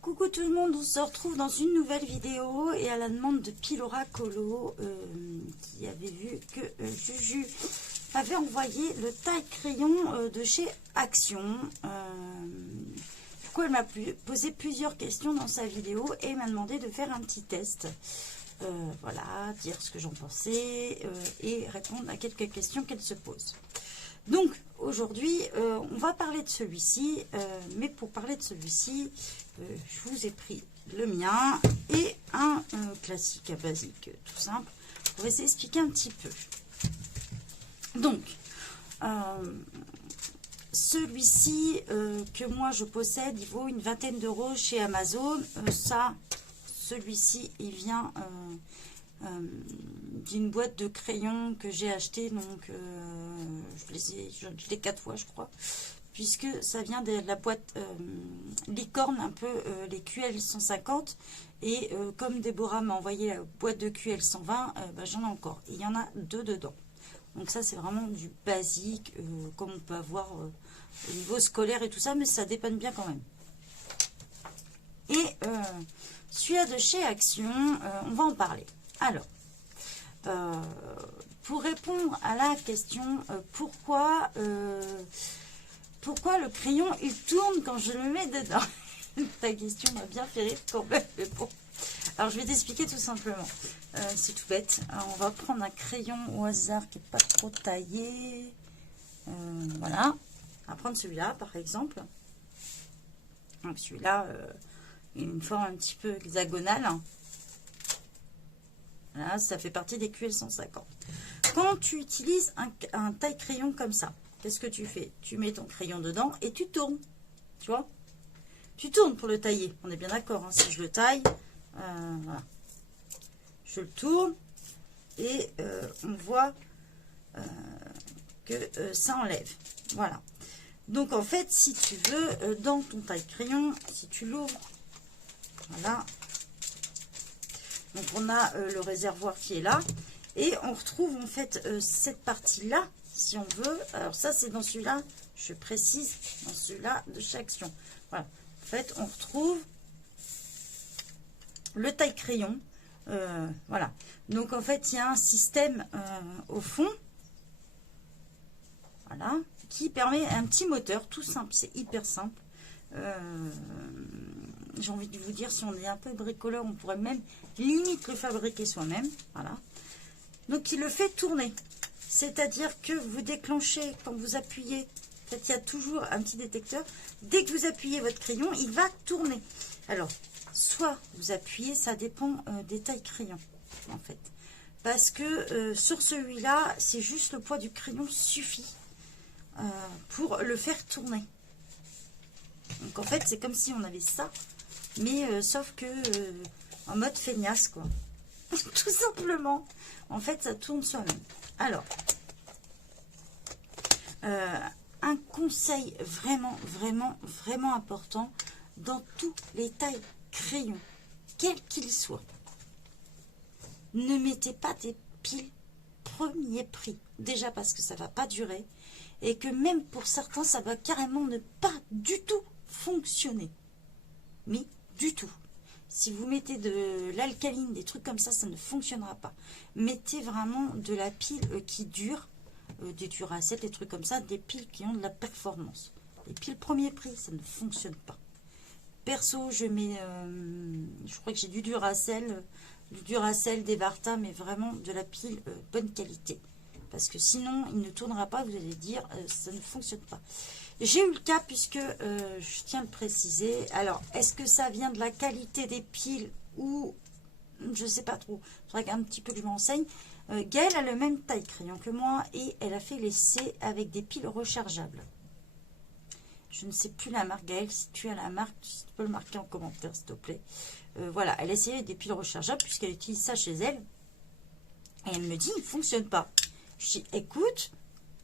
Coucou tout le monde, on se retrouve dans une nouvelle vidéo et à la demande de Pilora Colo qui avait vu que Juju avait envoyé le taille-crayon de chez Action. Du coup, elle m'a posé plusieurs questions dans sa vidéo et m'a demandé de faire un petit test. Voilà, dire ce que j'en pensais et répondre à quelques questions qu'elle se pose. Donc, aujourd'hui, on va parler de celui-ci, mais pour parler de celui-ci, je vous ai pris le mien et un classique basique, tout simple. On va essayer d'expliquer un petit peu. Donc, celui-ci que moi je possède, il vaut une vingtaine d'euros chez Amazon. Celui-ci, il vient d'une boîte de crayons que j'ai acheté, donc je l'ai 4 fois je crois, puisque ça vient de la boîte licorne, un peu les QL 150, et comme Déborah m'a envoyé la boîte de QL 120, j'en ai encore, et il y en a 2 dedans. Donc ça c'est vraiment du basique, comme on peut avoir au niveau scolaire et tout ça, mais ça dépanne bien quand même. Et celui-là de chez Action, on va en parler. Alors, pour répondre à la question pourquoi le crayon il tourne quand je le mets dedans, ta question m'a bien fait rire quand même, mais bon. Alors je vais t'expliquer tout simplement, c'est tout bête. Alors, on va prendre un crayon au hasard qui n'est pas trop taillé, voilà, on va prendre celui-là par exemple. Donc celui-là, il a une forme un petit peu hexagonale. Voilà, ça fait partie des QL 150. Quand tu utilises un taille-crayon comme ça, qu'est-ce que tu fais? Tu mets ton crayon dedans et tu tournes. Tu vois? Tu tournes pour le tailler. On est bien d'accord, hein, si je le taille, voilà. Je le tourne et on voit que ça enlève. Voilà. Donc en fait, si tu veux, dans ton taille-crayon, si tu l'ouvres, voilà. Donc on a le réservoir qui est là. Et on retrouve en fait cette partie-là, si on veut. Alors ça c'est dans celui-là, je précise, dans celui-là de chez Action. Voilà. En fait, on retrouve le taille-crayon. Voilà. Donc en fait, il y a un système au fond. Voilà. Qui permet un petit moteur, tout simple. C'est hyper simple. J'ai envie de vous dire, si on est un peu bricoleur, on pourrait même limite le fabriquer soi-même. Voilà. Donc il le fait tourner. C'est-à-dire que vous déclenchez, quand vous appuyez, en fait il y a toujours un petit détecteur. Dès que vous appuyez votre crayon, il va tourner. Alors, soit vous appuyez, ça dépend des tailles crayon, en fait. Parce que sur celui-là, c'est juste le poids du crayon suffit pour le faire tourner. Donc en fait, c'est comme si on avait ça, mais sauf que en mode feignasse, quoi. Tout simplement. En fait, ça tourne soi-même. Alors, un conseil vraiment, vraiment, vraiment important dans tous les tailles crayons, quels qu'ils soient. Ne mettez pas des piles premier prix. Déjà parce que ça ne va pas durer et que même pour certains, ça va carrément ne pas du tout fonctionner. Mais du tout. Si vous mettez de l'alcaline, des trucs comme ça ne fonctionnera pas. Mettez vraiment de la pile qui dure, des Duracell, des trucs comme ça, des piles qui ont de la performance. Les piles premier prix, ça ne fonctionne pas. Perso, je mets, je crois que j'ai du Duracell, des Varta, mais vraiment de la pile bonne qualité. Parce que sinon, il ne tournera pas, vous allez dire, ça ne fonctionne pas. J'ai eu le cas, puisque je tiens à le préciser. Alors, est-ce que ça vient de la qualité des piles ou je ne sais pas trop. Il faudrait un petit peu que je m'enseigne. Gaëlle a le même taille crayon que moi et elle a fait l'essai avec des piles rechargeables. Je ne sais plus la marque, Gaëlle. Si tu as la marque, si tu peux le marquer en commentaire, s'il te plaît. Voilà, elle a essayé des piles rechargeables puisqu'elle utilise ça chez elle. Et elle me dit, il ne fonctionne pas. Je dis, écoute,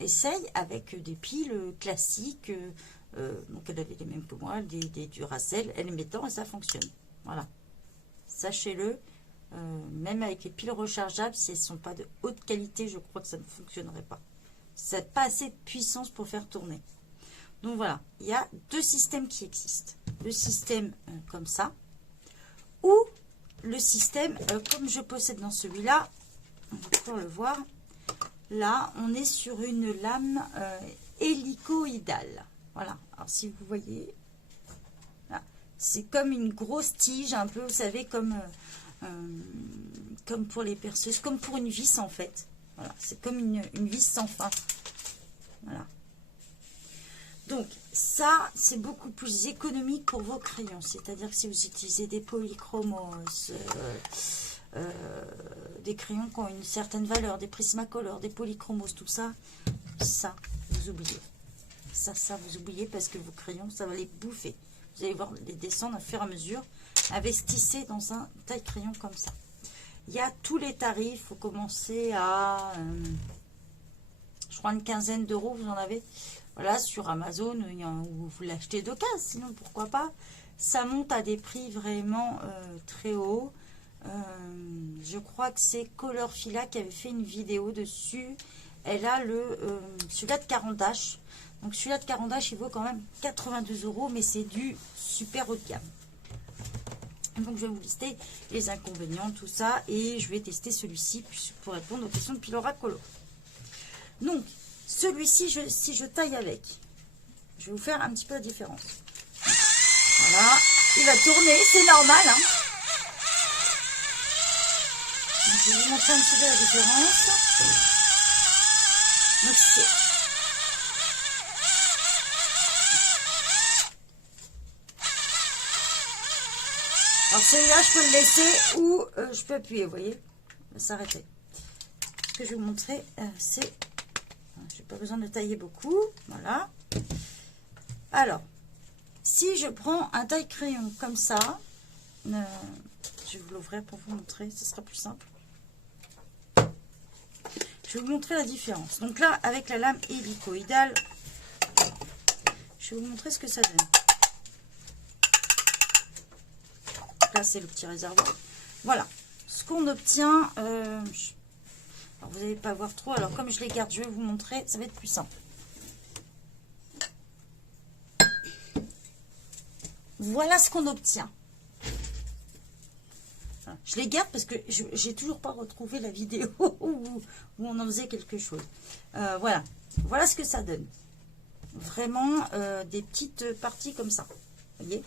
essaye avec des piles classiques. Donc elle avait les mêmes que moi, des Duracell. Elle les mettant et ça fonctionne. Voilà. Sachez-le, même avec les piles rechargeables, si elles ne sont pas de haute qualité, je crois que ça ne fonctionnerait pas. Ça n'a pas assez de puissance pour faire tourner. Donc voilà, il y a deux systèmes qui existent. le système comme ça, ou le système comme je possède dans celui-là. On va pouvoir le voir. Là, on est sur une lame hélicoïdale. Voilà. Alors, si vous voyez, c'est comme une grosse tige, un peu, vous savez, comme pour les perceuses, comme pour une vis, en fait. Voilà. C'est comme une vis sans fin. Voilà. Donc, ça, c'est beaucoup plus économique pour vos crayons. C'est-à-dire que si vous utilisez des polychromos, des crayons qui ont une certaine valeur, des Prismacolor, des polychromos, tout ça, vous oubliez. Ça, vous oubliez parce que vos crayons, ça va les bouffer. Vous allez voir les descendre au fur et à mesure. Investissez dans un taille crayon comme ça. Il y a tous les tarifs. Il faut commencer à, je crois, une quinzaine d'euros, vous en avez. Voilà, sur Amazon, ou vous l'achetez d'occasion, sinon pourquoi pas. Ça monte à des prix vraiment très hauts. Je crois que c'est Colorfila qui avait fait une vidéo dessus. Elle a celui-là de Carandache. Donc celui-là de Carandache, il vaut quand même 82 euros, mais c'est du super haut de gamme. Donc je vais vous lister les inconvénients, tout ça, et je vais tester celui-ci pour répondre aux questions de Pilora Colo. Donc celui-ci, si je taille avec, je vais vous faire un petit peu la différence. Voilà, il va tourner, c'est normal, hein. Donc, je vais vous montrer un petit peu la différence. Donc c'est... Alors celui-là, je peux le laisser ou je peux appuyer, vous voyez, il va s'arrêter. Ce que je vais vous montrer, c'est... Je n'ai pas besoin de tailler beaucoup, voilà. Alors, si je prends un taille crayon comme ça, je vais vous l'ouvrir pour vous montrer, ce sera plus simple. Je vais vous montrer la différence. Donc là, avec la lame hélicoïdale, je vais vous montrer ce que ça donne. Là, c'est le petit réservoir. Voilà, ce qu'on obtient. Alors, vous n'allez pas voir trop. Alors, comme je les garde, je vais vous montrer. Ça va être plus simple. Voilà ce qu'on obtient. Je les garde parce que j'ai toujours pas retrouvé la vidéo où on en faisait quelque chose. Voilà. Voilà ce que ça donne. Vraiment des petites parties comme ça. Vous voyez?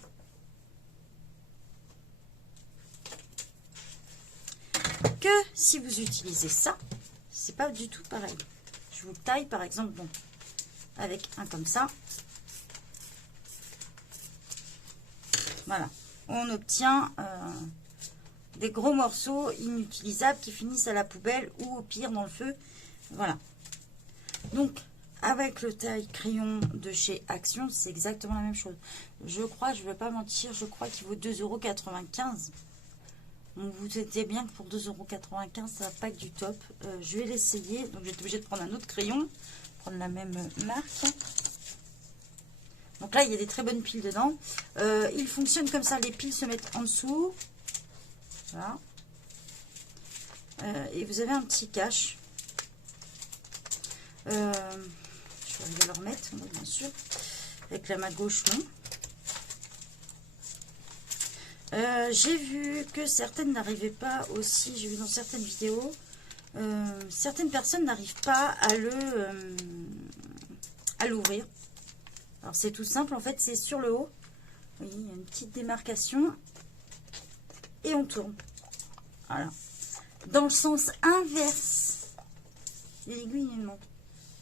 Que si vous utilisez ça, c'est pas du tout pareil. Je vous taille par exemple, bon, avec un comme ça. Voilà. On obtient des gros morceaux inutilisables qui finissent à la poubelle ou au pire dans le feu. Voilà. Donc, avec le taille crayon de chez Action, c'est exactement la même chose. Je crois, je ne vais pas mentir, je crois qu'il vaut 2,95 €. Donc, vous savez bien que pour 2,95 €, ça va pas être du top. Je vais l'essayer. Donc, je vais être obligée de prendre un autre crayon. Prendre la même marque. Donc là, il y a des très bonnes piles dedans. Il fonctionne comme ça. Les piles se mettent en dessous. Voilà. Et vous avez un petit cache. Je vais arriver à le remettre, bien sûr. Avec la main gauche, non. J'ai vu que certaines n'arrivaient pas aussi. J'ai vu dans certaines vidéos. Certaines personnes n'arrivent pas à l'ouvrir. Alors c'est tout simple, en fait c'est sur le haut. Vous voyez, il y a une petite démarcation. Et on tourne. Voilà. Dans le sens inverse. L'aiguille monte.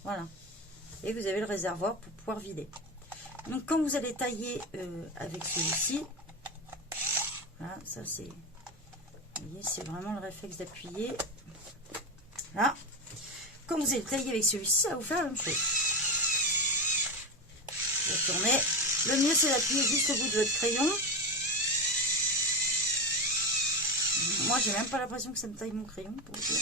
Voilà. Et vous avez le réservoir pour pouvoir vider. Donc quand vous allez tailler avec celui-ci, voilà, ça c'est... Vous voyez, c'est vraiment le réflexe d'appuyer. Là. Quand vous allez tailler avec celui-ci, ça va vous faire la même chose. Vous allez tourner. Le mieux c'est d'appuyer juste au bout de votre crayon. Moi, j'ai même pas l'impression que ça me taille mon crayon, pour vous dire.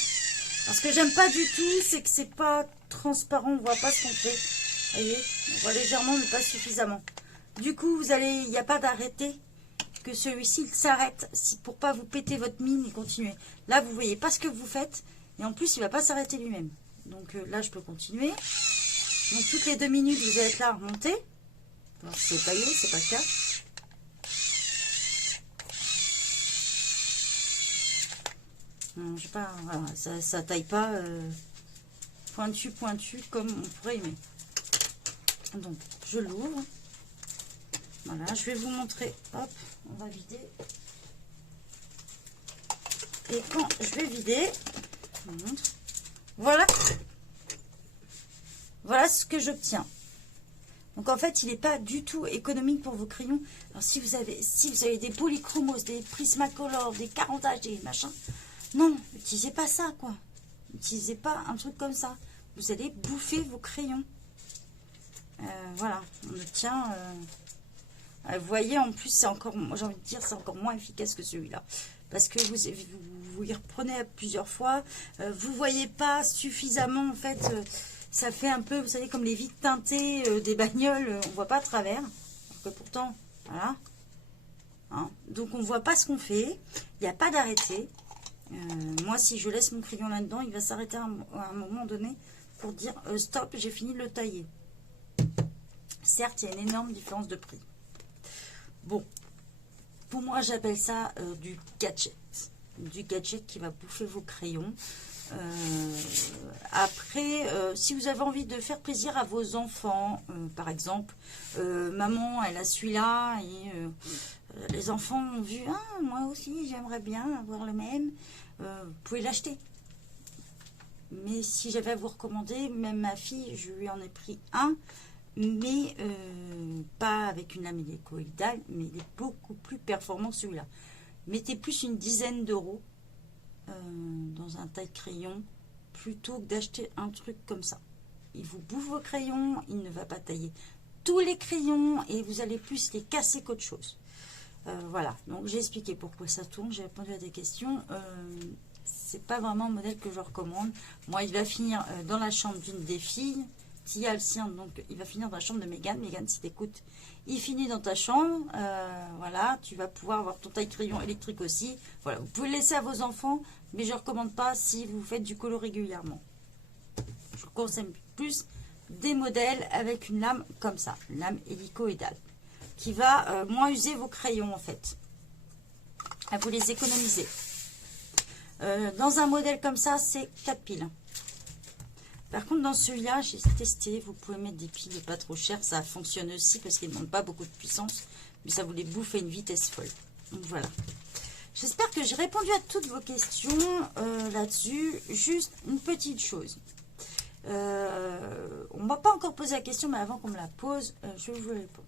Parce que j'aime pas du tout, c'est que c'est pas transparent, on voit pas ce qu'on fait. Vous voyez, on voit légèrement, mais pas suffisamment. Du coup, il n'y a pas d'arrêter, que celui-ci il s'arrête pour pas vous péter votre mine et continuer. Là, vous voyez pas ce que vous faites, et en plus, il va pas s'arrêter lui-même. Donc là, je peux continuer. Donc toutes les 2 minutes, vous allez être là à remonter. Alors, c'est taillé, c'est pas le cas. Je sais pas, voilà, ça taille pas pointu comme on pourrait aimer. Donc, je l'ouvre. Voilà, je vais vous montrer. Hop, on va vider. Et quand je vais vider, je vous montre. Voilà. Voilà ce que j'obtiens. Donc en fait, il n'est pas du tout économique pour vos crayons. Alors si vous avez des polychromos, des Prismacolor, des 40H, des machins, non, n'utilisez pas ça, quoi. N'utilisez pas un truc comme ça. Vous allez bouffer vos crayons. Voilà, on obtient... vous voyez, en plus, c'est encore, j'ai envie de dire, c'est encore moins efficace que celui-là. Parce que vous y reprenez plusieurs fois. Vous ne voyez pas suffisamment, en fait... ça fait un peu, vous savez, comme les vitres teintées des bagnoles, on ne voit pas à travers. Alors que pourtant, voilà. Hein, donc, on ne voit pas ce qu'on fait. Il n'y a pas d'arrêté. Moi, si je laisse mon crayon là-dedans, il va s'arrêter à un moment donné pour dire stop, j'ai fini de le tailler. Certes, il y a une énorme différence de prix. Bon, pour moi, j'appelle ça du gadget. Du gadget qui va bouffer vos crayons. Après, si vous avez envie de faire plaisir à vos enfants, par exemple, maman, elle a celui-là et les enfants ont vu, ah, moi aussi, j'aimerais bien avoir le même, vous pouvez l'acheter. Mais si j'avais à vous recommander, même ma fille, je lui en ai pris un, mais pas avec une lame hélicoïdale, mais il est beaucoup plus performant que celui-là. Mettez plus une dizaine d'euros dans un taille-crayon plutôt que d'acheter un truc comme ça. Il vous bouffe vos crayons, il ne va pas tailler tous les crayons et vous allez plus les casser qu'autre chose. Voilà, donc j'ai expliqué pourquoi ça tourne, j'ai répondu à des questions. C'est pas vraiment un modèle que je recommande. Moi, il va finir dans la chambre d'une des filles. Tia a le sien, donc il va finir dans la chambre de Mégane. Mégane, si t'écoutes, il finit dans ta chambre. Voilà, tu vas pouvoir avoir ton taille-crayon électrique aussi. Voilà, vous pouvez le laisser à vos enfants, mais je ne recommande pas si vous faites du colo régulièrement. Je conseille plus des modèles avec une lame comme ça, une lame hélicoïdale, qui va moins user vos crayons en fait. À vous les économiser. Dans un modèle comme ça, c'est 4 piles. Par contre, dans celui-là, j'ai testé. Vous pouvez mettre des piles pas trop chères. Ça fonctionne aussi parce qu'il ne demande pas beaucoup de puissance. Mais ça vous les bouffe à une vitesse folle. Donc voilà. J'espère que j'ai répondu à toutes vos questions là-dessus. Juste une petite chose. On ne m'a pas encore posé la question, mais avant qu'on me la pose, je vais vous répondre.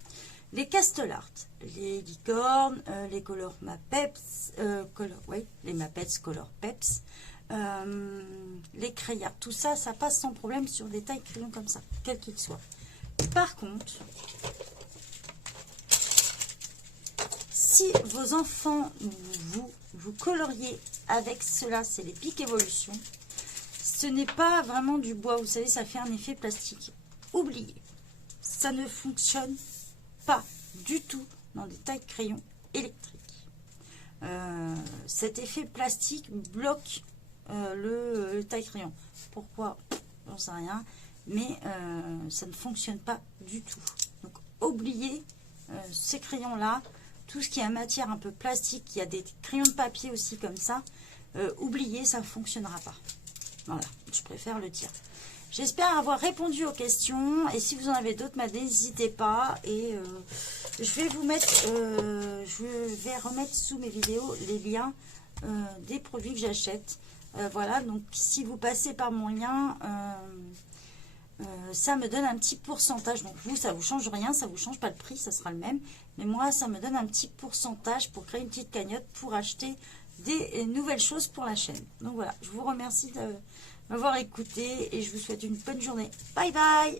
Les Castellart, les licornes, les Color Mapeps, les Mapeps Color Peps, les crayards, tout ça, ça passe sans problème sur des tailles crayons comme ça, quels qu'ils soient. Par contre, si vos enfants, vous coloriez avec cela, c'est les Pic Evolution, ce n'est pas vraiment du bois, vous savez, ça fait un effet plastique. Oubliez, ça ne fonctionne pas du tout dans des tailles crayons électriques. Cet effet plastique bloque le taille-crayon. Pourquoi? J'en sais rien. Mais ça ne fonctionne pas du tout. Donc, oubliez ces crayons-là. Tout ce qui est en matière un peu plastique, il y a des crayons de papier aussi comme ça. Oubliez, ça ne fonctionnera pas. Voilà, je préfère le dire. J'espère avoir répondu aux questions. Et si vous en avez d'autres, n'hésitez pas. Et je vais vous mettre, je vais remettre sous mes vidéos les liens des produits que j'achète. Voilà, donc si vous passez par mon lien, ça me donne un petit pourcentage. Donc vous, ça vous change rien, ça vous change pas le prix, ça sera le même. Mais moi, ça me donne un petit pourcentage pour créer une petite cagnotte pour acheter des nouvelles choses pour la chaîne. Donc voilà, je vous remercie de m'avoir écouté et je vous souhaite une bonne journée. Bye bye!